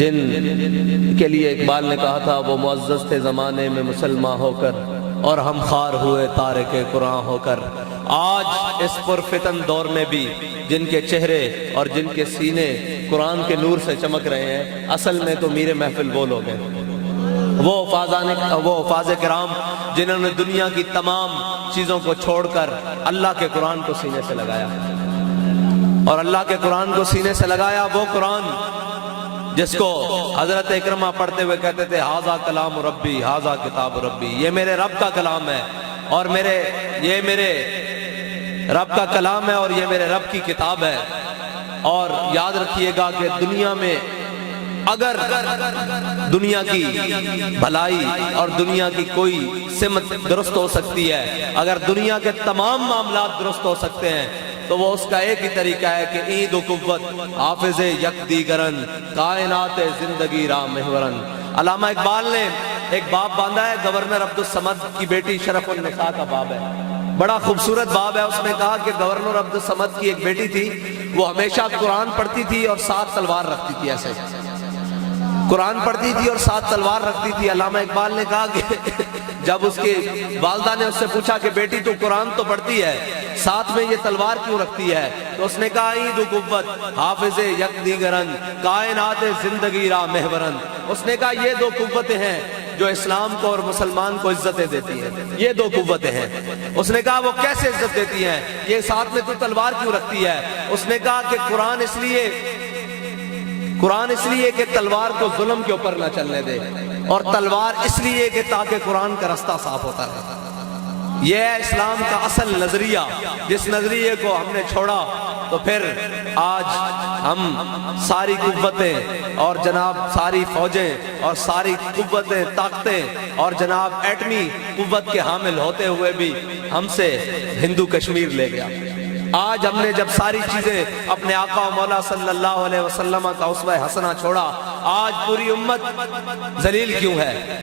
جن کے لیے اقبال نے کہا تھا وہ معزز تھے زمانے میں مسلمان ہو کر اور ہم خوار ہوئے تارک قرآن ہو کر. آج اس پرفتن دور میں بھی جن کے چہرے اور جن کے سینے قرآن کے نور سے چمک رہے ہیں، اصل میں تو میر محفل وہ لوگ ہیں، وہ حفاظ کرام جنہوں نے دنیا کی تمام چیزوں کو چھوڑ کر اللہ کے قرآن کو سینے سے لگایا. اور اللہ کے قرآن کو سینے سے لگایا، وہ قرآن جس کو حضرت اکرمہ پڑھتے ہوئے کہتے تھے ھذا کلام ربی ھذا کتاب ربی، یہ میرے رب کا کلام ہے اور یہ میرے رب کا کلام ہے اور یہ میرے رب کی کتاب ہے. اور یاد رکھیے گا کہ دنیا میں اگر دنیا کی بھلائی اور دنیا کی کوئی سمت درست ہو سکتی ہے، اگر دنیا کے تمام معاملات درست ہو سکتے ہیں، تو وہ اس کا ایک ہی طریقہ ہے کہ عید و قوت حافظ یک دیگرن کائنات زندگی را محورن. علامہ اقبال نے ایک باب باندھا ہے، گورنر عبدالصمد کی بیٹی شرف النساء کا باب ہے، بڑا خوبصورت باب ہے. اس نے کہا کہ گورنر عبدالصمد کی ایک بیٹی تھی، وہ ہمیشہ قرآن پڑھتی تھی اور 7 تلوار رکھتی تھی، ایسے قرآن پڑھتی تھی اور 7 تلوار رکھتی تھی. علامہ اقبال نے کہا کہ جب اس کی والدہ نے اس سے پوچھا کہ بیٹی تو قرآن تو پڑھتی ہے، ساتھ میں یہ تلوار کیوں رکھتی ہے؟ تو اس نے کہا عید و قوت حافظ یک دیگرن کائنات زندگی را محورن. اس نے کہا یہ 2 قوتیں ہیں جو اسلام کو اور مسلمان کو عزتیں دیتی ہیں، یہ 2 قوتیں ہیں. اس نے کہا وہ کیسے عزت دیتی ہیں؟ یہ ساتھ میں تو تلوار کیوں رکھتی ہے؟ اس نے کہا کہ قرآن اس لیے کہ تلوار کو ظلم کے اوپر نہ چلنے دے، اور تلوار اس لیے کہ تاکہ قرآن کا رستہ صاف ہوتا رہے. یہ ہے اسلام کا اصل نظریہ. جس نظریے کو ہم نے چھوڑا تو پھر آج ہم ساری قوتیں اور جناب ساری فوجیں اور ساری قوتیں طاقتیں اور جناب ایٹمی قوت کے حامل ہوتے ہوئے بھی ہم سے ہندو کشمیر لے گیا. آج ہم نے جب ساری چیزیں اپنے آقا و مولا صلی اللہ علیہ وسلم کا اسوہ حسنہ چھوڑا، آج پوری امت ذلیل کیوں ہے؟